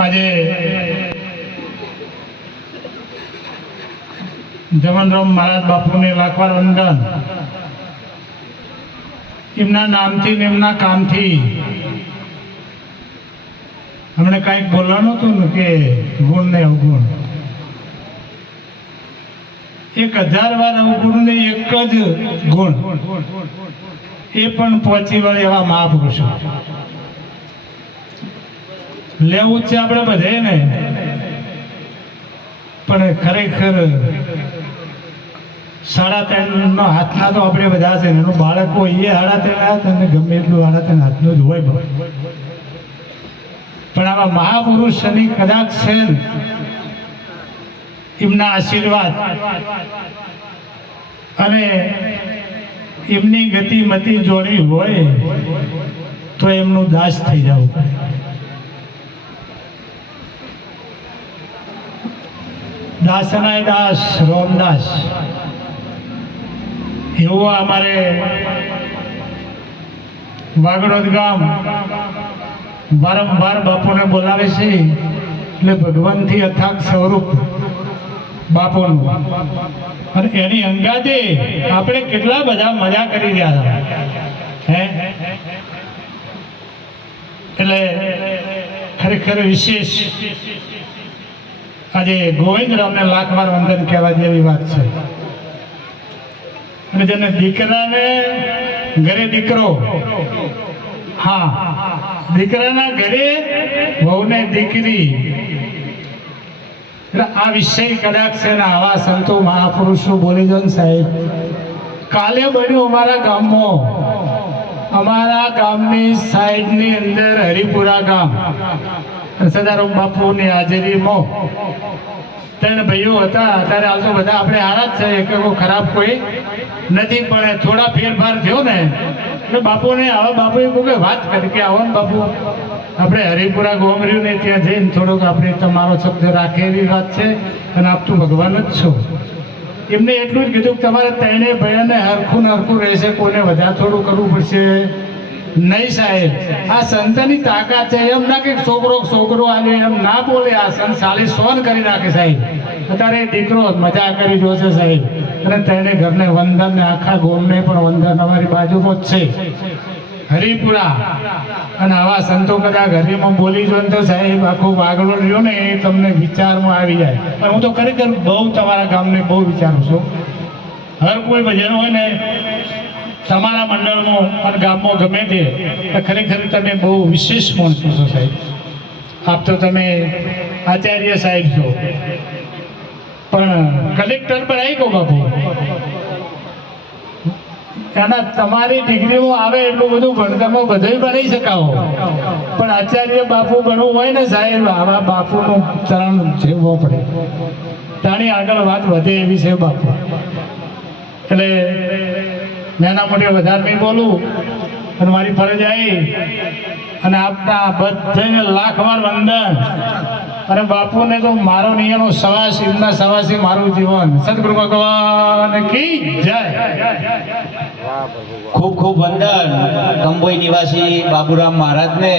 આજે જમનરામ મહારાજ બાપુને લાખવાર વંદન. એમના નામથી ને એમના કામથી હમણે કાંઈક બોલવાનું હતું ને કે ગુણ ને અવગુણ. 1000 વાર અવગુણ ને એક જ ગુણ, એ પણ પહોંચી વળે એવા મહાપુરુષો. લેવું જ છે આપણે બધે ને, પણ ખરેખર 3.5 નો હાથના તો આપણે બધા છે. એનું બાળકો એ 3.5 હાથ અને ગમે એટલું 3.5 હાથનું જ હોય. પણ આવા મહાપુરુષની કદાચ છે ને, એમના આશીર્વાદ અને એમની ગતિમતી જોડી હોય તો એમનું દાસ થઈ જવું. દાસના દાસ રોમદાસ એવું અમારે વાગડોદ ગામ વારંવાર બાપુને બોલાવે છે. એટલે ભગવાનથી અથાગ સ્વરૂપ બાપુનું, અને એની અંગાતે આપણે કેટલા બધા મજા કરી રહ્યા હતા હે. એટલે ખરેખર વિશેષ આજે ગોવિંદરામને લાખવાર વંદન કહેવા જેવી વાત છે. અને જેને દીકરાને ઘરે દીકરો, હા, દીકરાના ઘરે વહુને દીકરી, આ વિષય કદાચ છે ને આવા સંતો મહાપુરુષો બોલી દો ને સાહેબ. કાલે બન્યું અમારા ગામની સાઈડની અંદર હરિપુરા ગામ, સદારામ બાપુની હાજરીમાં 3 ભાઈઓ હતા. અત્યારે હાલ તો બધા આપણે હારા જ છે, એક ખરાબ કોઈ નથી, પણ થોડા ફેરફાર થયો ને એટલે બાપુને આવા બાપુએ કોઈ વાત કરી કે આવો ને બાપુ આપણે હરિપુરા ગોમર્યું ને ત્યાં જઈને થોડોક આપણે તમારો શબ્દ રાખે એવી વાત છે. અને આપ તો ભગવાન જ છો. એમને એટલું જ કીધું કે તમારે 3 ભાઈઓને હરખું ને હરખું રહેશે, કોઈને વધારે થોડું કરવું પડશે નહીં સાહેબ. આ સંતની તાકાત છે. એમ ના કે છોકરો આવે એમ ના બોલે. આ સંત સાલી સોન કરી નાખે સાહેબ. અત્યારે દીકરો મજા કરી જોશે સાહેબ. અને 3 ઘરને વંદન ને આખા ગોમને પણ વંદન અમારી બાજુમાં જ છે હરિપુરા. અને આવા સંતો કદાચ હરિમાં બોલી જો તો સાહેબ આખો વાગડો રહ્યો ને એ તમને વિચારમાં આવી જાય. અને હું તો ખરેખર બહુ તમારા ગામને બહુ વિચારું છું. હર કોઈ ભજન હોય ને તમારા મંડળમાં અને ગામમાં ગમે તે, ખરેખર તમે બહુ વિશેષ માણસો છો સાહેબ. આપ તો તમે આચાર્ય સાહેબ છો, પણ કલેક્ટર પર આવી કહો બાપુ, એના તમારી ડિગ્રીમાં આવે એટલું બધું ભણતરમાં બધું બનાવી શકાવો, પણ આચાર્ય બાપુ બનવું હોય ને સાહેબ, આવા બાપુનું ચરણ જીવવો પડે. તાણી આગળ વાત વધે એવી છે બાપુ. એટલે નાના મોટે વધારે નહીં બોલું, અને મારી ફરજ આવી અને આપના બધાને લાખવાર વંદન. અને બાપુને તો મારો નિયમનો સવાસી, એમના સવાસી મારું જીવન. સદગુરુ ભગવાન કી જય. ખૂબ ખૂબ વંદન કંબોઈ નિવાસી બાબુરામ મહારાજને.